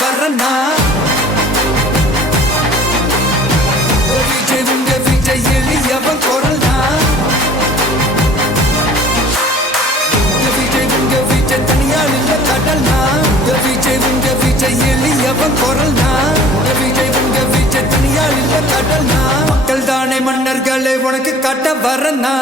வரனா விஜய் உங்க விஜய் எளியவன் குரல்னா விஜய் உங்க விஜய் தனியால் இல்ல கடல்னா விஜய் உங்க விஜய் எளியவன் குரல்னா விஜய் உங்க விஜய் தனியால் இல்ல கடல்னா மக்கள் தானே மன்னர்களே உனக்கு காட்ட வரனா